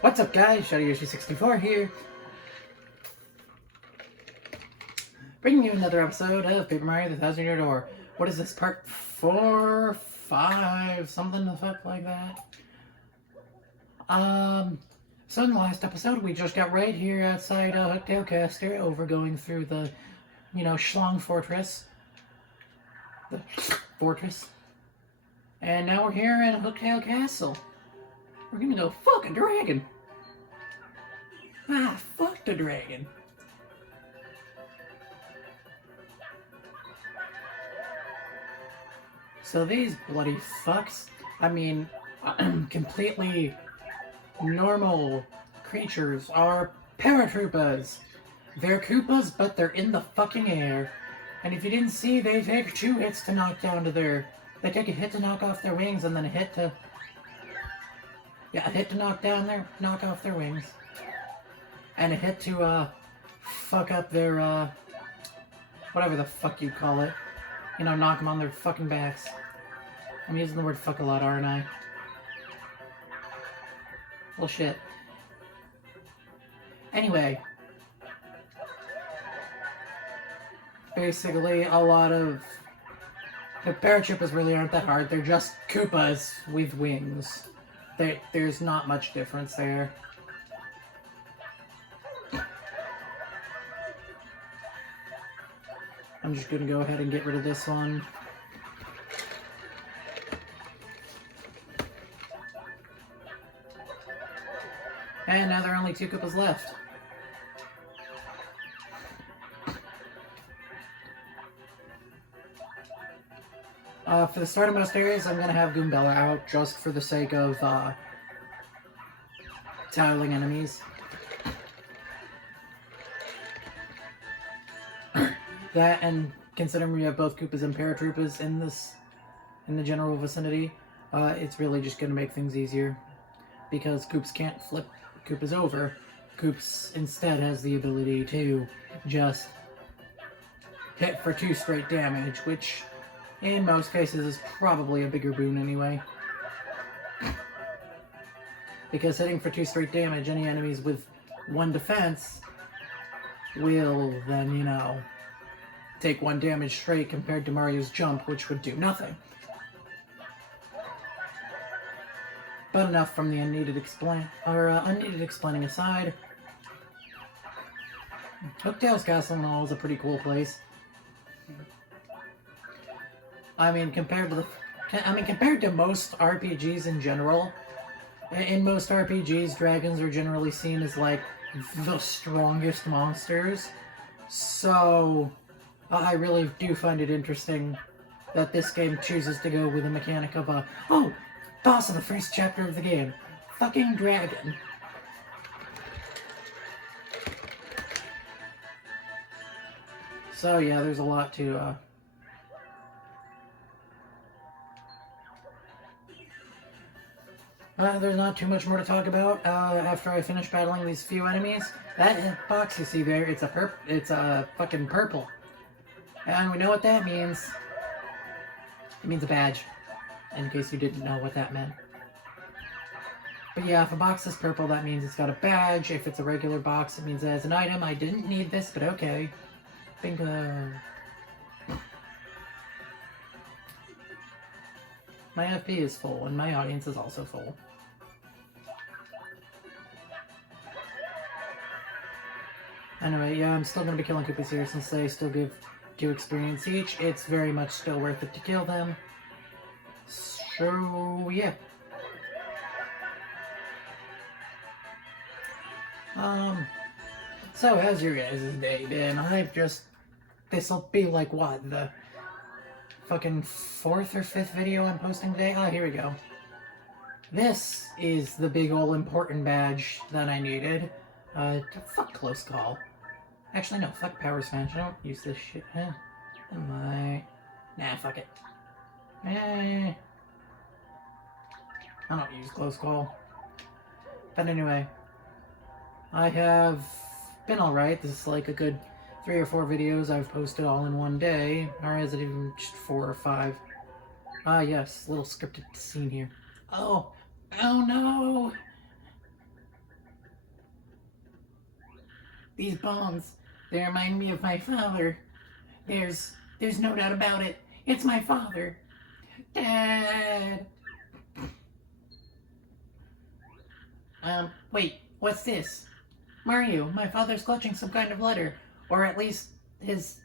What's up, guys? ShadowYoshi64 here. Bringing you another episode of Paper Mario the Thousand Year Door. What is this, part 4, 5, something the fuck like that? So in the last episode, we just got right here outside Hooktail Castle, going through the, Schlong Fortress. The fortress. And now we're here at Hooktail Castle. We're gonna go fuck a dragon. Ah, fuck the dragon. So these bloody fucks, completely normal creatures are paratroopas. They're Koopas, but they're in the fucking air. And if you didn't see, they take 2 hits to knock down to their... They take a hit to knock off their wings, and then a hit to... Yeah, a hit to knock off their wings. And a hit to, fuck up their, whatever the fuck you call it. Knock them on their fucking backs. I'm using the word fuck a lot, aren't I? Well, shit. Anyway. Basically, a lot of... The paratroopers really aren't that hard. They're just Koopas with wings. There's not much difference there. I'm just gonna go ahead and get rid of this one. And now there are only 2 Koopas left. For the start of most areas, I'm gonna have Goombella out just for the sake of tackling enemies. That, and considering we have both Koopas and paratroopers in the general vicinity, it's really just gonna make things easier. Because Koops can't flip Koopas over. Koops instead has the ability to just hit for 2 straight damage, which in most cases is probably a bigger boon anyway. Because hitting for 2 straight damage, any enemies with 1 defense will then, take 1 damage straight compared to Mario's jump, which would do nothing. But enough from the unneeded explaining aside. Hooktail's Castle and all is a pretty cool place. Compared to most RPGs in general, in most RPGs, dragons are generally seen as, like, the strongest monsters. So, I really do find it interesting that this game chooses to go with a mechanic of boss of the first chapter of the game. Fucking dragon. So yeah, there's a lot to, there's not too much more to talk about, after I finish battling these few enemies. That box you see there, it's a fucking purple. And we know what that means. It means a badge. In case you didn't know what that meant. But yeah, if a box is purple, that means it's got a badge. If it's a regular box, it means it has an item. I didn't need this, but okay. Bingo. My FP is full, and my audience is also full. Anyway, yeah, I'm still going to be killing Koopas here since they still give 2 experience each. It's very much still worth it to kill them. So, yeah. So how's your guys' day been? This'll be like, what, the fucking 4th or 5th video I'm posting today? Oh, here we go. This is the big ol' important badge that I needed. Fuck Close Call. Actually, no, fuck Power Smash. I don't use this shit, huh? Nah, fuck it. I don't use Close Call. But anyway, I have been alright. This is like a good 3 or 4 videos I've posted all in one day. Or is it even just 4 or 5? Ah, yes, little scripted scene here. Oh, Oh no! These bones, they remind me of my father. There's no doubt about it. It's my father. Dad! Wait, what's this? Mario, my father's clutching some kind of letter. Or at least his,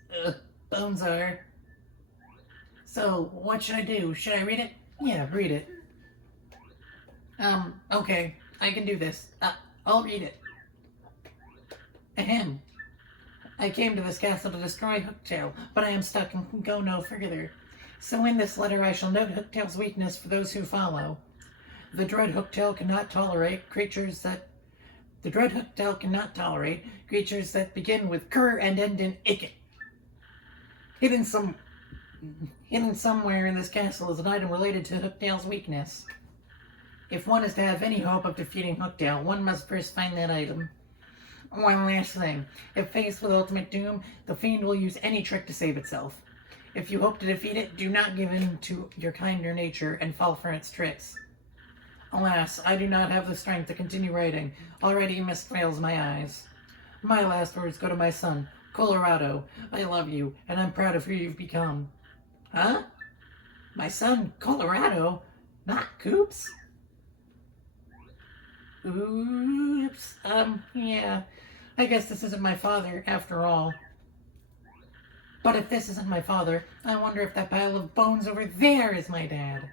bones are. So, what should I do? Should I read it? Yeah, read it. Okay, I can do this. I'll read it. Ahem. I came to this castle to destroy Hooktail, but I am stuck and can go no further. So in this letter I shall note Hooktail's weakness for those who follow. The dread Hooktail cannot tolerate creatures that begin with cur and end in icket. Hidden somewhere in this castle is an item related to Hooktail's weakness. If one is to have any hope of defeating Hooktail, one must first find that item. One last thing. If faced with ultimate doom, the fiend will use any trick to save itself. If you hope to defeat it, do not give in to your kinder nature and fall for its tricks. Alas, I do not have the strength to continue writing. Already mist veils my eyes. My last words go to my son, Colorado. I love you, and I'm proud of who you've become. Huh? My son, Colorado? Not Coops? Oops. Yeah. I guess this isn't my father, after all. But if this isn't my father, I wonder if that pile of bones over there is my dad.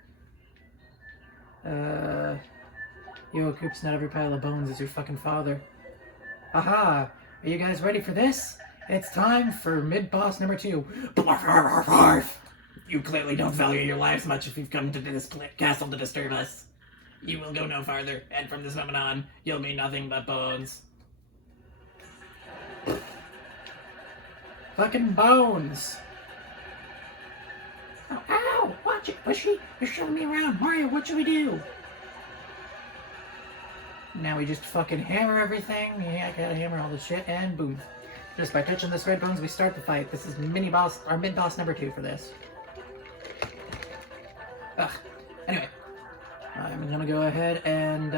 Yo, Coops, not every pile of bones is your fucking father. Aha! Are you guys ready for this? It's time for mid-boss number 2. You clearly don't value your lives much if you've come to this castle to disturb us. You will go no farther, and from this moment on, you'll be nothing but bones. Fucking bones! Oh, ow! Watch it, Bushy! You're shoving me around! Mario, what should we do? Now we just fucking hammer everything. Yeah, I gotta hammer all this shit, and boom. Just by touching this red bones, we start the fight. This is mini-boss, or mid-boss number 2 for this. Ugh. Anyway. I'm gonna go ahead and,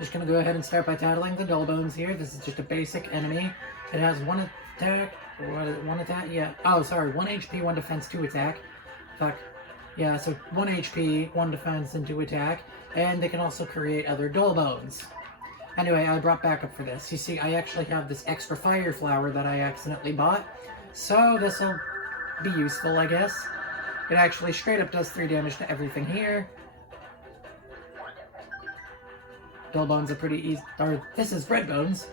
just gonna go ahead and start by tattling the dull bones here. This is just a basic enemy. It has one attack, one attack, yeah. Oh, sorry, 1 HP, 1 defense, 2 attack. Fuck. Yeah, so 1 HP, 1 defense, and 2 attack. And they can also create other dull bones. Anyway, I brought backup for this. You see, I actually have this extra fire flower that I accidentally bought. So this'll be useful, I guess. It actually straight up does 3 damage to everything here. Dull bones are pretty easy. Or, this is red bones.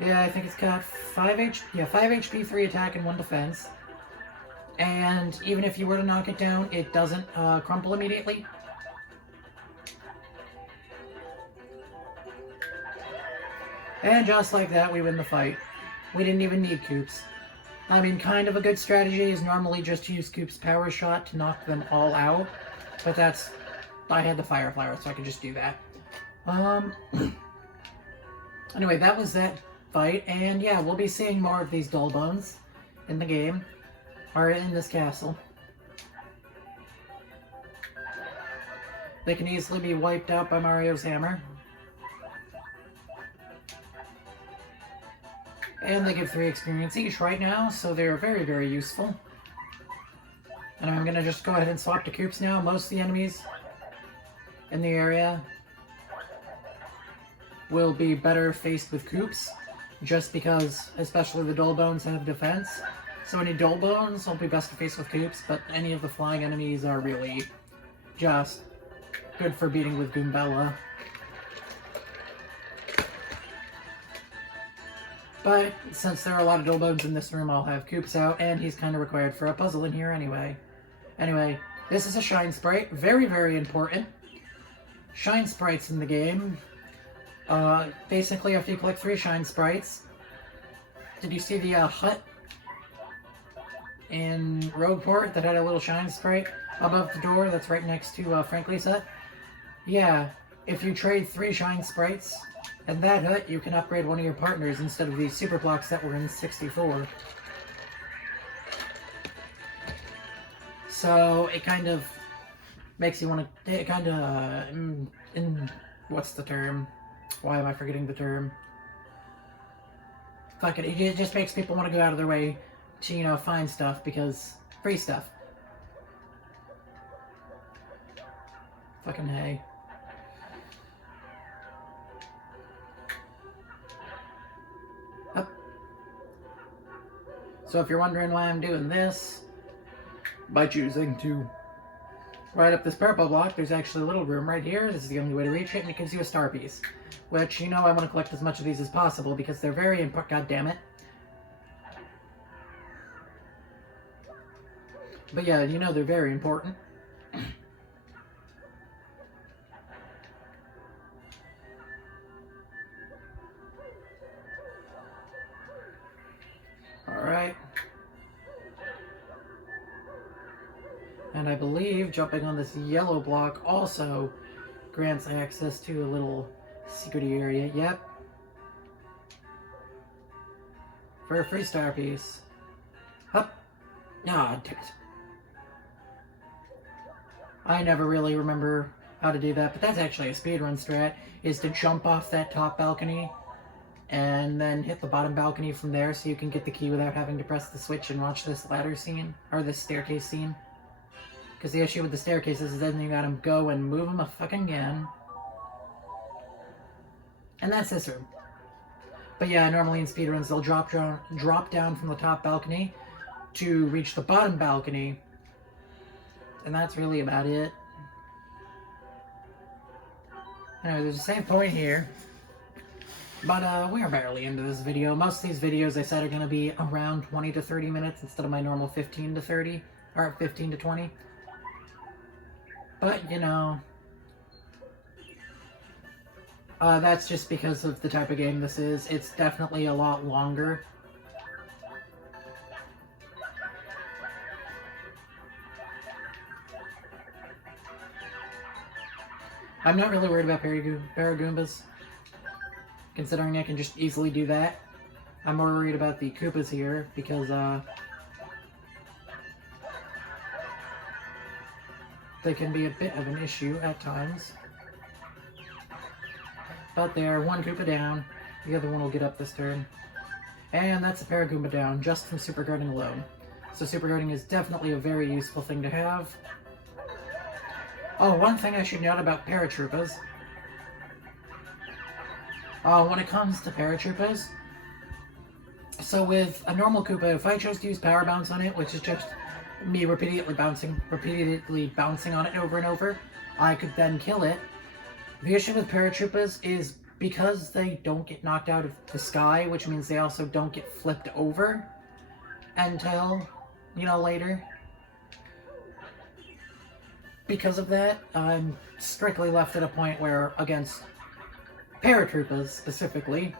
Yeah, I think it's got 5 HP, 3 attack, and 1 defense. And even if you were to knock it down, it doesn't crumple immediately. And just like that, we win the fight. We didn't even need Coops. I mean, kind of a good strategy is normally just to use Coop's power shot to knock them all out. But that's... I had the fire flower, so I could just do that. Anyway, that was that fight. And yeah, we'll be seeing more of these dull bones in the game. Or in this castle. They can easily be wiped out by Mario's hammer. And they give 3 experience each right now, so they're very, very useful. And I'm gonna just go ahead and swap to Coops now. Most of the enemies in the area will be better faced with Coops, just because, especially the dull bones have defense. So any dull bones will be best to face with Coops, but any of the flying enemies are really just good for beating with Goombella. But since there are a lot of dull bones in this room, I'll have Coops out, and he's kind of required for a puzzle in here anyway. Anyway, this is a shine sprite. Very, very important. Shine sprites in the game. Basically, after you collect 3 shine sprites... Did you see the hut in Rogueport that had a little shine sprite above the door that's right next to Frankly's hut? Yeah, if you trade 3 shine sprites in that hut, you can upgrade one of your partners instead of these super blocks that were in 64. So it kind of makes you want to, what's the term? Why am I forgetting the term? Fuck it, it just makes people want to go out of their way to, you know, find stuff because free stuff. Fucking hay. Up. So if you're wondering why I'm doing this, by choosing to right up this purple block, there's actually a little room right here. This is the only way to reach it, and it gives you a star piece. Which, you know, I want to collect as much of these as possible because they're very important. God damn it. But yeah, you know they're very important. Alright. And I believe jumping on this yellow block also grants access to a little secrety area. Yep. For a free star piece. Hup. Ah, damn it. I never really remember how to do that, but that's actually a speedrun strat, is to jump off that top balcony and then hit the bottom balcony from there so you can get the key without having to press the switch and watch this ladder scene, or this staircase scene. Because the issue with the staircases is then you gotta go and move them a fucking again. And that's this room. But yeah, normally in speedruns they'll drop down from the top balcony to reach the bottom balcony. And that's really about it. Anyway, there's a save point here. But we're barely into this video. Most of these videos I said are going to be around 20 to 30 minutes instead of my normal 15 to 30. Or 15 to 20. But, you know, that's just because of the type of game this is. It's definitely a lot longer. I'm not really worried about Goombas, considering I can just easily do that. I'm more worried about the Koopas here, because, they can be a bit of an issue at times. But they're one Koopa down, the other one will get up this turn. And that's a Paragoomba down, just from Super Guarding alone. So Super Guarding is definitely a very useful thing to have. Oh, one thing I should note about paratroopers. When it comes to paratroopers, so with a normal Koopa, if I chose to use Power Bounce on it, which is just me repeatedly bouncing on it over and over, I could then kill it. The issue with paratroopers is because they don't get knocked out of the sky, which means they also don't get flipped over until, you know, later. Because of that, I'm strictly left at a point where, against paratroopers specifically,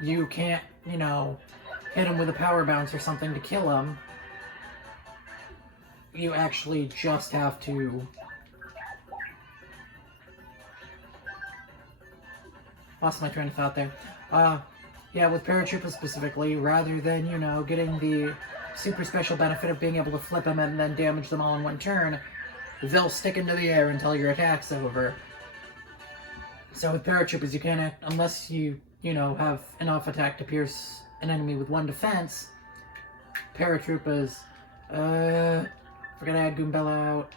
you can't, you know, hit them with a power bounce or something to kill them. You actually just have to lost my train of thought there. Yeah, with paratroopers specifically, rather than, you know, getting the super special benefit of being able to flip them and then damage them all in one turn, they'll stick into the air until your attack's over. So with paratroopers, you can't act unless you know, have enough attack to pierce an enemy with one defense. Paratroopers, forgot to add Goombella out.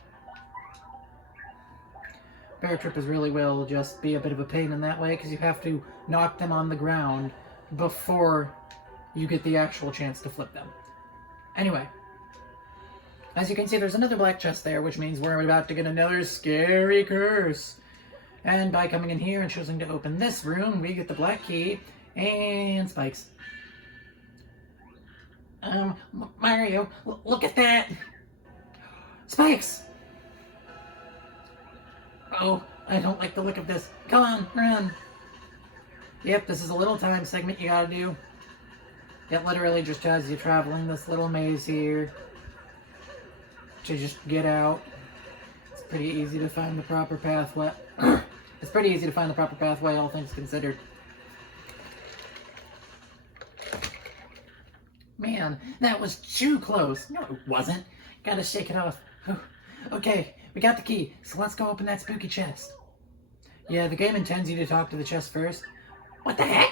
Paratroopers really will just be a bit of a pain in that way, because you have to knock them on the ground before you get the actual chance to flip them. Anyway, as you can see, there's another black chest there, which means we're about to get another scary curse. And by coming in here and choosing to open this room, we get the black key and spikes. Mario, look at that! Spikes! Oh, I don't like the look of this. Come on, run! Yep, this is a little time segment you gotta do. It literally just has you traveling this little maze here to just get out. It's pretty easy to find the proper pathway. It's pretty easy to find the proper pathway, all things considered. Man, that was too close. No, it wasn't. Gotta shake it off. Okay, we got the key, so let's go open that spooky chest. Yeah, the game intends you to talk to the chest first. What the heck?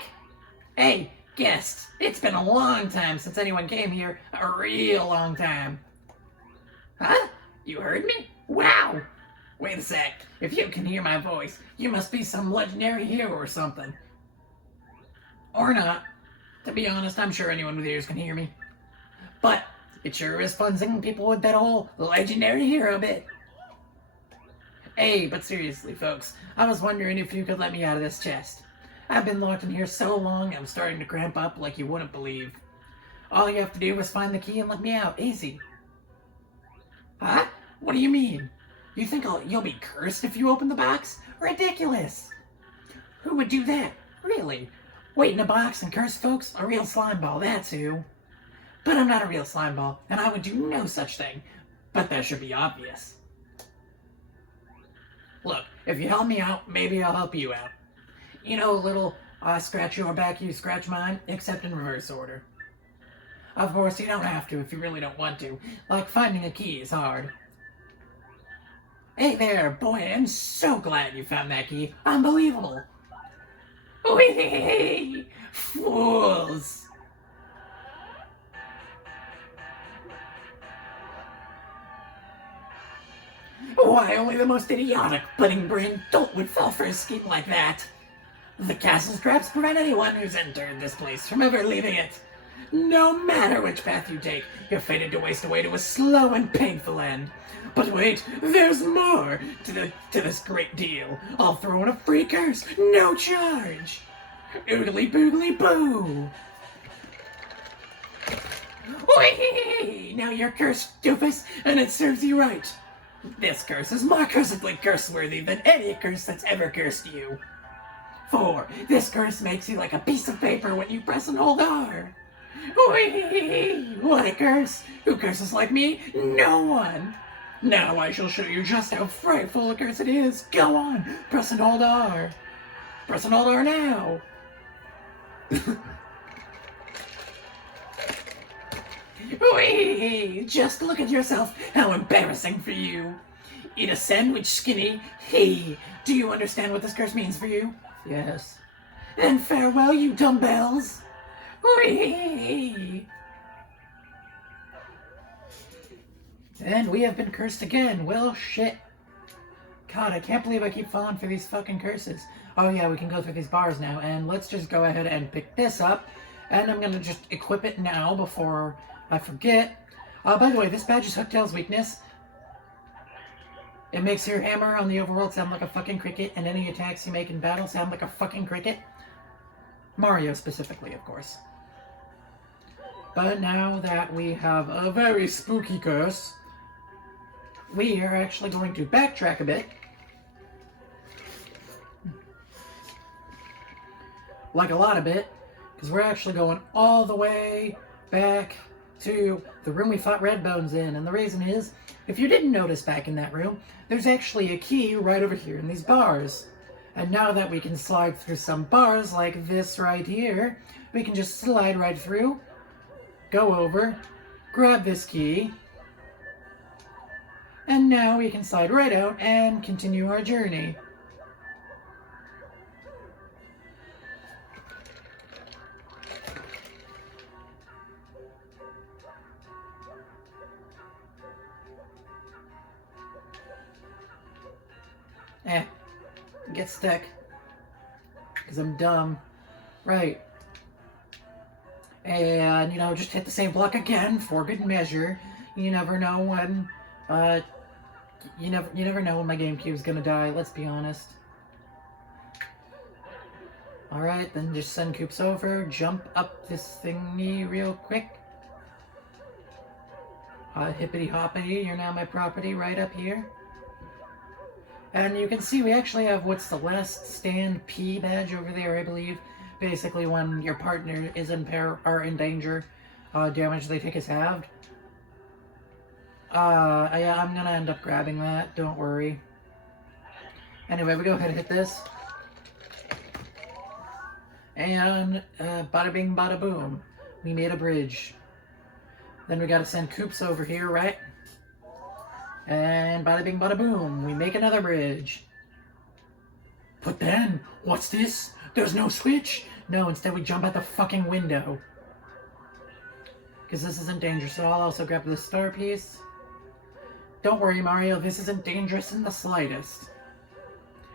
Hey, guests, it's been a long time since anyone came here. A real long time. Huh? You heard me? Wow! Wait a sec. If you can hear my voice, you must be some legendary hero or something. Or not. To be honest, I'm sure anyone with ears can hear me. But it sure is fun singing people with that whole legendary hero bit. Hey, but seriously, folks, I was wondering if you could let me out of this chest. I've been locked in here so long, I'm starting to cramp up like you wouldn't believe. All you have to do is find the key and let me out. Easy. Huh? What do you mean? You think you'll be cursed if you open the box? Ridiculous! Who would do that? Really? Wait in a box and curse folks? A real slimeball, that's who. But I'm not a real slimeball, and I would do no such thing. But that should be obvious. Look, if you help me out, maybe I'll help you out. You know, a little, scratch your back, you scratch mine, except in reverse order. Of course, you don't have to if you really don't want to. Like, finding a key is hard. Hey there, boy, I'm so glad you found that key. Unbelievable. Whee! Fools! Why, only the most idiotic, pudding-brained dolt would fall for a scheme like that. The castle's traps prevent anyone who's entered this place from ever leaving it. No matter which path you take, you're fated to waste away to a slow and painful end. But wait, there's more to this great deal. I'll throw in a free curse, no charge. Oogly boogly boo. Whee! Now you're cursed, doofus, and it serves you right. This curse is more cursedly curse-worthy than any curse that's ever cursed you. For this curse makes you like a piece of paper when you press and hold R. Whee! What a curse! Who curses like me? No one! Now I shall show you just how frightful a curse it is. Go on, press and hold R. Press and hold R now. Whee! Just look at yourself. How embarrassing for you. Eat a sandwich, skinny. Hey, do you understand what this curse means for you? Yes. Then farewell, you dumbbells. Whee! And we have been cursed again. Well, shit. God, I can't believe I keep falling for these fucking curses. Oh yeah, we can go through these bars now. And let's just go ahead and pick this up. And I'm gonna just equip it now before I forget. By the way, this badge is Hooktail's weakness. It makes your hammer on the overworld sound like a fucking cricket, and any attacks you make in battle sound like a fucking cricket. Mario specifically, of course. But now that we have a very spooky curse, we are actually going to backtrack a bit. Like a lot of it, because we're actually going all the way back to the room we fought Red Bones in. And the reason is, if you didn't notice back in that room, there's actually a key right over here in these bars. And now that we can slide through some bars like this right here, we can just slide right through, go over, grab this key, and now we can slide right out and continue our journey. Get stuck. Because I'm dumb. Right. And, you know, just hit the same block again for good measure. You never know when, you never know when my GameCube's gonna die, let's be honest. Alright, then just send Koops over, jump up this thingy real quick. Hippity hoppity, you're now my property right up here. And you can see we actually have what's the last stand P badge over there, I believe. Basically when your partner is in danger, damage they take is halved. Yeah, I'm gonna end up grabbing that, don't worry. Anyway, we go ahead and hit this. And, bada bing, bada boom. We made a bridge. Then we gotta send Koops over here, right? And bada bing bada boom, we make another bridge. But then, what's this? There's no switch? No, instead we jump out the fucking window. Because this isn't dangerous at all. I'll also grab this star piece. Don't worry, Mario, this isn't dangerous in the slightest.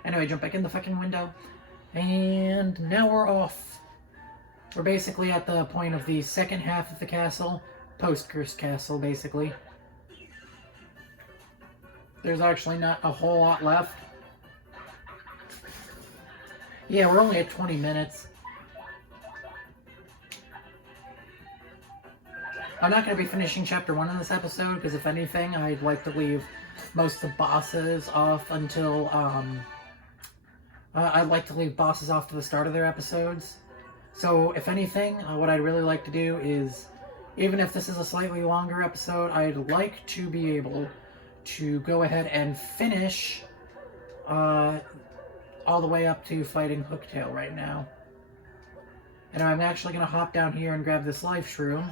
Anyway, jump back in the fucking window. And now we're off. We're basically at the point of the second half of the castle. Post-cursed castle, basically. There's actually not a whole lot left. Yeah, we're only at 20 minutes. I'm not going to be finishing Chapter 1 in this episode, because if anything, I'd like to leave most of the bosses off until, I'd like to leave bosses off to the start of their episodes. So, if anything, what I'd really like to do is, even if this is a slightly longer episode, I'd like to be able to go ahead and finish, all the way up to fighting Hooktail right now. And I'm actually going to hop down here and grab this life shroom.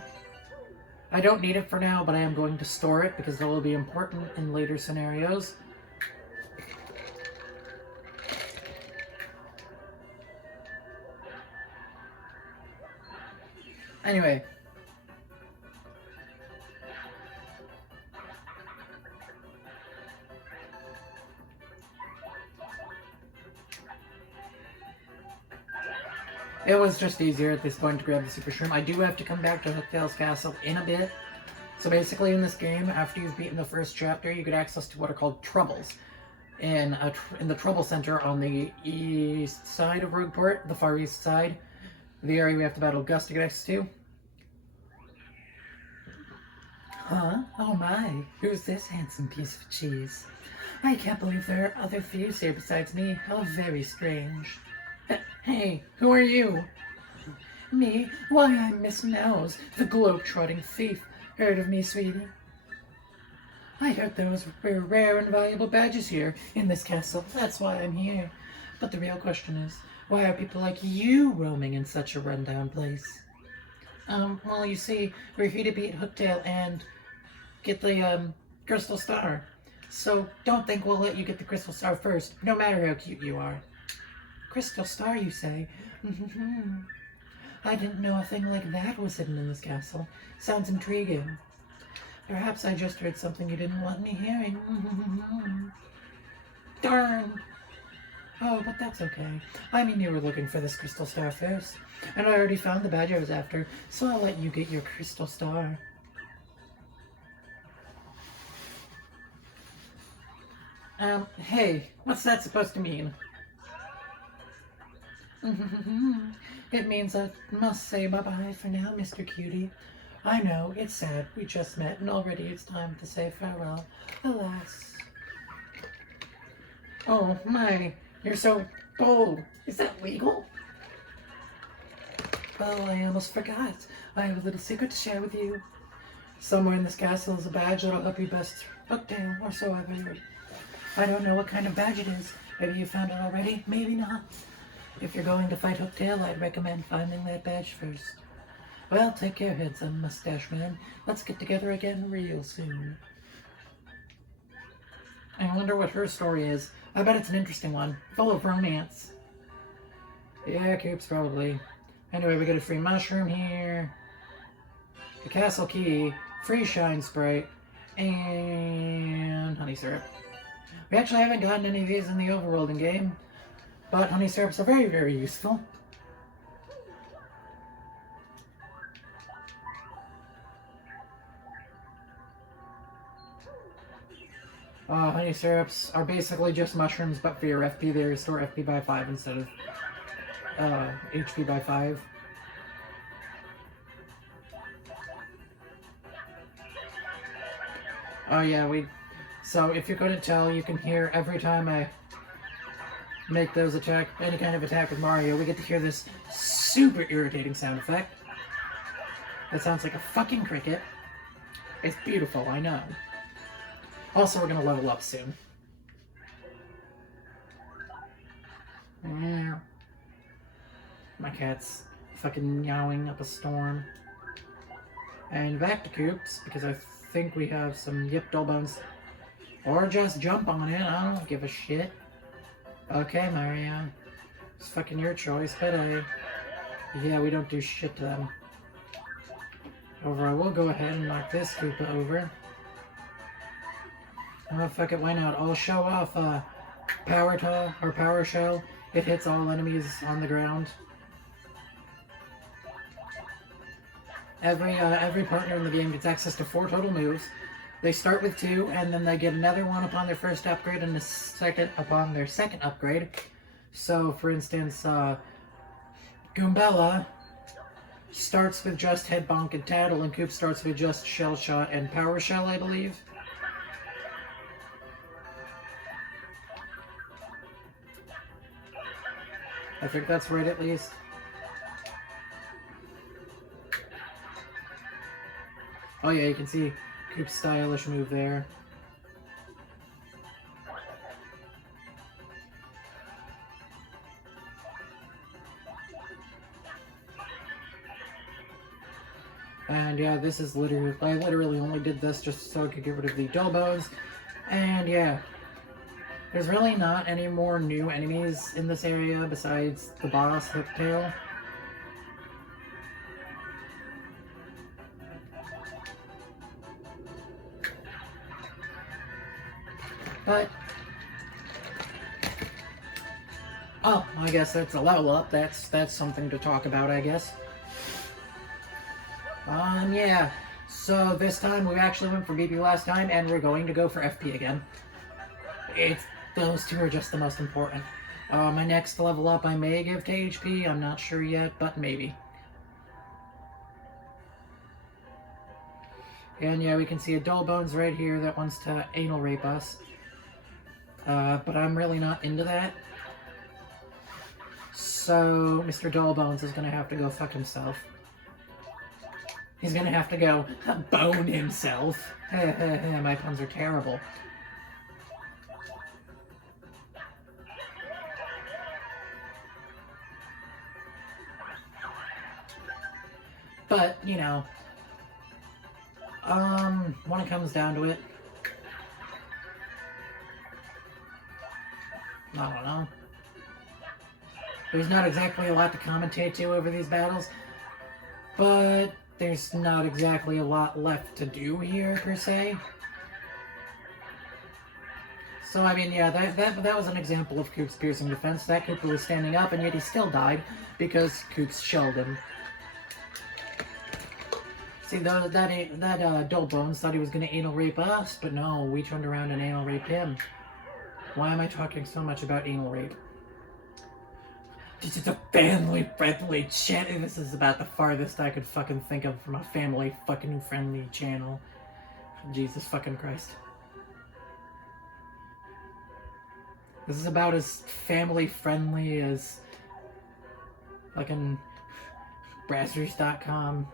I don't need it for now, but I am going to store it because it will be important in later scenarios. Anyway. It was just easier at this point to grab the Super Shroom. I do have to come back to Hooktail's castle in a bit. So basically in this game, after you've beaten the first chapter, you get access to what are called troubles. In the Trouble Center on the east side of Rogueport, the far east side, the area we have to battle Gus to get access to. Huh? Oh my, who's this handsome piece of cheese? I can't believe there are other thieves here besides me. How very strange. Hey, who are you? Me? Why, I'm Miss Nose, the globe-trotting thief. Heard of me, sweetie? I heard those were rare and valuable badges here in this castle. That's why I'm here. But the real question is, why are people like you roaming in such a rundown place? Well, you see, we're here to beat Hooktail and get the, Crystal Star. So don't think we'll let you get the Crystal Star first, no matter how cute you are. Crystal Star, you say? I didn't know a thing like that was hidden in this castle. Sounds intriguing. Perhaps I just heard something you didn't want me hearing. Darn! Oh, but that's okay. I mean, you were looking for this Crystal Star first, and I already found the badge I was after, so I'll let you get your Crystal Star. Hey, what's that supposed to mean? It means I must say bye-bye for now, Mr. Cutie. I know, it's sad. We just met, and already it's time to say farewell. Alas. Oh, my. You're so bold. Is that legal? Oh, I almost forgot. I have a little secret to share with you. Somewhere in this castle is a badge that'll help you best Hooktail, or so I've heard. I don't know what kind of badge it is. Maybe you found it already, maybe not. If you're going to fight Hooktail, I'd recommend finding that badge first. Well, take care, handsome mustache man. Let's get together again real soon. I wonder what her story is. I bet it's an interesting one, full of romance. Yeah, Coops, probably. Anyway, we get a free mushroom here, a castle key, free shine sprite, and honey syrup. We actually haven't gotten any of these in the overworlding game, but honey syrups are very, very useful. Honey syrups are basically just mushrooms, but for your FP, they restore FP by 5 instead of HP by 5. Oh yeah, so if you couldn't tell, you can hear every time I make those any kind of attack with Mario, we get to hear this super irritating sound effect. That sounds like a fucking cricket. It's beautiful, I know. Also, we're gonna level up soon. Yeah. My cat's fucking meowing up a storm. And back to Coops, because I think we have some dull bones. Or just jump on it, I don't give a shit. Okay, Mario. It's fucking your choice, but yeah, we don't do shit to them. However, I will go ahead and knock this Koopa over. Oh, fuck it, why not? I'll show off Power Tall, or Power Shell. It hits all enemies on the ground. Every partner in the game gets access to 4 total moves. They start with 2, and then they get another one upon their first upgrade, and a second upon their second upgrade. So, for instance, Goombella starts with just Head Bonk and Tattle, and Coop starts with just Shell Shot and Power Shell, I believe. I think that's right, at least. Oh yeah, you can see Coop's stylish move there. And yeah, this is literally, I literally only did this just so I could get rid of the dull bones. And yeah, there's really not any more new enemies in this area besides the boss, Hooktail. But, oh, I guess that's a level up. That's something to talk about, I guess. Yeah. So this time we actually went for BP last time, and we're going to go for FP again. Those two are just the most important. My next level up I may give to HP. I'm not sure yet, but maybe. And yeah, we can see a Dull Bones right here that wants to anal rape us. But I'm really not into that. So, Mr. Dull Bones is gonna have to go fuck himself. He's gonna have to go bone himself. My puns are terrible. But, you know, when it comes down to it, I don't know. There's not exactly a lot to commentate to over these battles, but there's not exactly a lot left to do here, per se. So, I mean, yeah, that was an example of Coop's piercing defense. That Koopa was standing up, and yet he still died, because Coop's shelled him. See, that Dull Bones thought he was going to anal rape us, but no, we turned around and anal raped him. Why am I talking so much about anal rape? This is a family-friendly channel. This is about the farthest I could fucking think of from a family-fucking-friendly channel. Jesus fucking Christ. This is about as family-friendly as fucking Brazzers.com,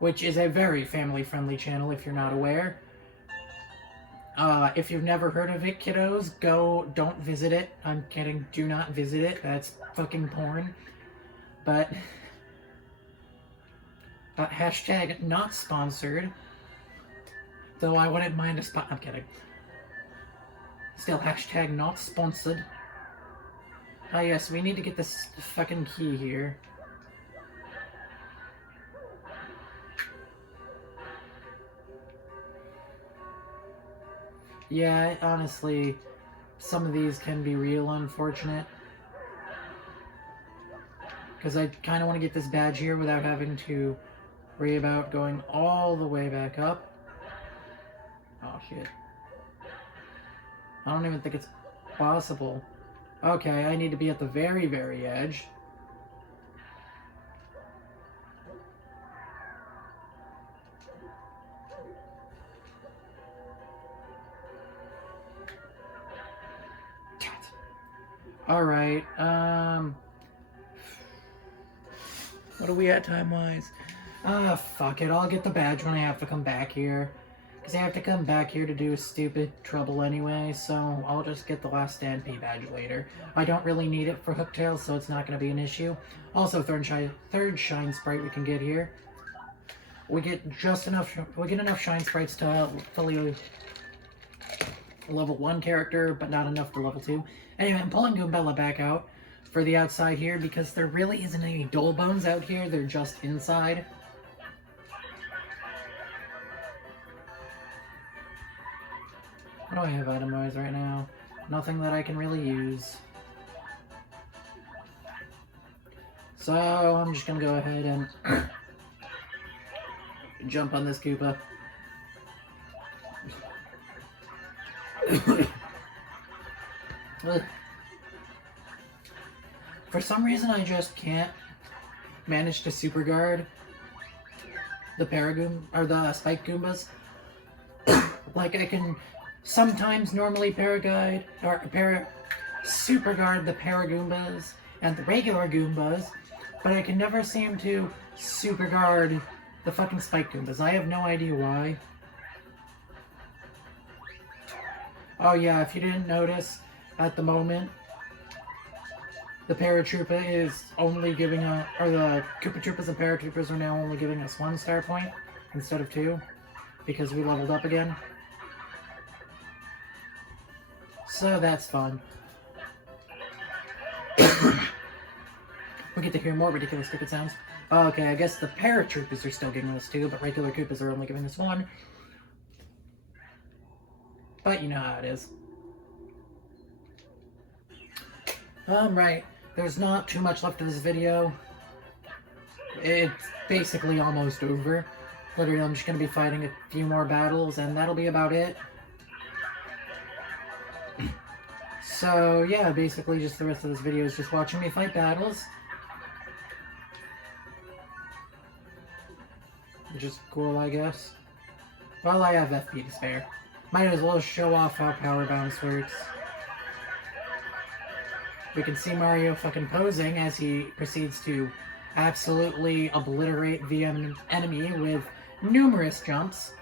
which is a very family-friendly channel if you're not aware. If you've never heard of it, kiddos, don't visit it. I'm kidding, do not visit it. That's fucking porn. But, hashtag not sponsored. Though I wouldn't mind a I'm kidding. Still, hashtag not sponsored. Ah, yes, we need to get this fucking key here. Yeah, honestly, some of these can be real unfortunate. Because I kind of want to get this badge here without having to worry about going all the way back up. Oh, shit. I don't even think it's possible. Okay, I need to be at the very, very edge. Alright, what are we at time-wise? Ah, fuck it, I'll get the badge when I have to come back here. Because I have to come back here to do stupid trouble anyway, so I'll just get the Last Stand P badge later. I don't really need it for Hooktail, so it's not going to be an issue. Also, third shine sprite we can get here. we get just enough. We get enough shine sprites to fully level 1 character, but not enough to level 2. Anyway, I'm pulling Goombella back out for the outside here because there really isn't any dull bones out here. They're just inside. What do I have item-wise right now? Nothing that I can really use. So I'm just gonna go ahead and jump on this Koopa. For some reason, I just can't manage to super guard the Paragoom or the Spike Goombas. Like I can sometimes normally paraguide or super guard the Paragoombas and the regular Goombas, but I can never seem to super guard the fucking Spike Goombas. I have no idea why. Oh yeah, if you didn't notice, at the moment, the Paratroopa is only giving us, or the Koopa Troopas and Paratroopers are now only giving us 1 star point instead of 2, because we leveled up again. So that's fun. We get to hear more ridiculous cricket sounds. Okay, I guess the Paratroopers are still giving us 2, but regular Koopas are only giving us 1. But you know how it is. Right. There's not too much left of this video. It's basically almost over. Literally, I'm just going to be fighting a few more battles, and that'll be about it. So, yeah, basically just the rest of this video is just watching me fight battles. Which is cool, I guess. Well, I have FP to spare. Might as well show off how Power Bounce works. We can see Mario fucking posing as he proceeds to absolutely obliterate the enemy with numerous jumps.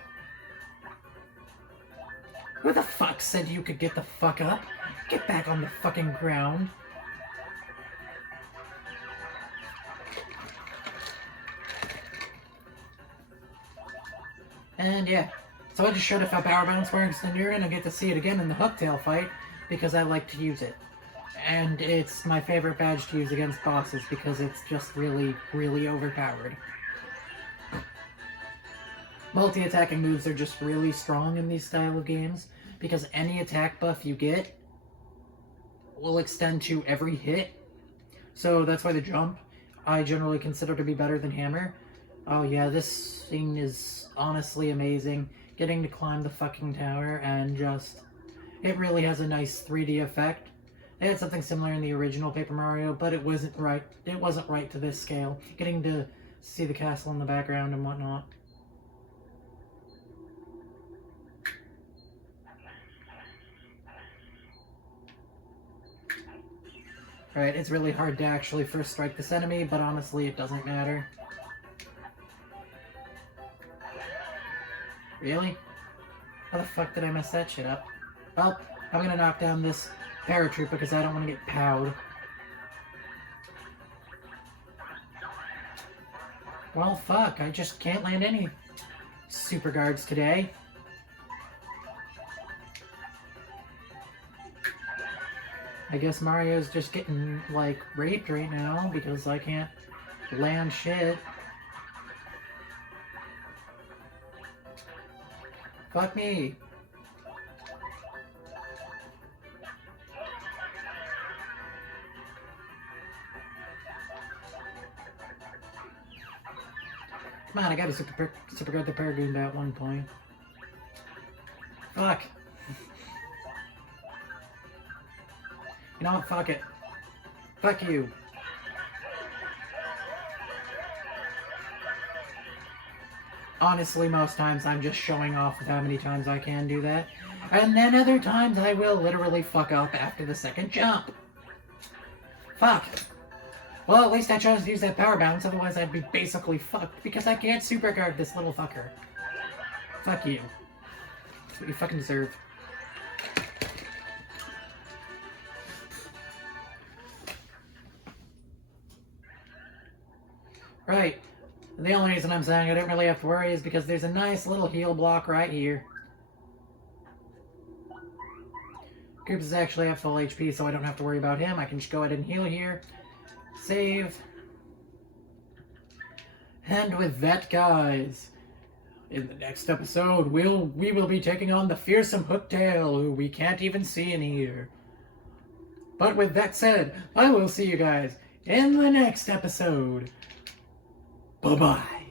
Who the fuck said you could get the fuck up? Get back on the fucking ground. And yeah, so I just showed off how Power Bounce works, and you're gonna get to see it again in the Hooktail fight, because I like to use it. And it's my favorite badge to use against bosses, because it's just really, really overpowered. Multi-attacking moves are just really strong in these style of games, because any attack buff you get will extend to every hit. So that's why the jump I generally consider to be better than hammer. Oh yeah, this thing is honestly amazing. Getting to climb the fucking tower and just... it really has a nice 3D effect. They had something similar in the original Paper Mario, but it wasn't right. It wasn't right to this scale. Getting to see the castle in the background and whatnot. Right, it's really hard to actually first strike this enemy, but honestly, it doesn't matter. Really? How the fuck did I mess that shit up? Well, I'm gonna knock down this Paratrooper because I don't want to get powed. Well, fuck, I just can't land any super guards today. I guess Mario's just getting, like, raped right now because I can't land shit. Fuck me. Come on, I gotta super guard the Paragoomba at one point. Fuck. You know what? Fuck it. Fuck you. Honestly, most times I'm just showing off with how many times I can do that. And then other times I will literally fuck up after the second jump. Fuck. Well, at least I chose to use that Power Bounce, otherwise I'd be basically fucked because I can't super guard this little fucker. Fuck you. That's what you fucking deserve. Right. The only reason I'm saying I don't really have to worry is because there's a nice little heal block right here. Goomba's actually have full HP, so I don't have to worry about him. I can just go ahead and heal here. Save. And with that, guys, in the next episode, we will be taking on the fearsome Hooktail, who we can't even see in here. But with that said, I will see you guys in the next episode. Bye-bye.